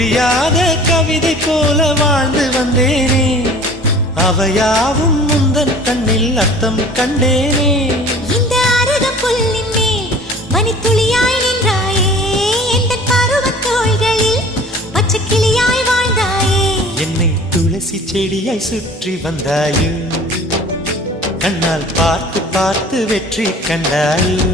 புரியாத கவிதை போல வாழ்ந்து வந்தேனே, அவையாவும் முந்தன் கண்ணில் அர்த்தம் கண்டேனே. இந்த அருகம் புல்லின் மேல் மணித்துளியாய் நின்றாயே, எந்த பருவத் தோள்களில் பச்சை கிளியாய் வாழ்ந்தாயே. என்னை துளசி செடியாய் சுற்றி வந்தாயோ, கண்ணால் பார்த்து பார்த்து வெற்றி கண்டாயோ.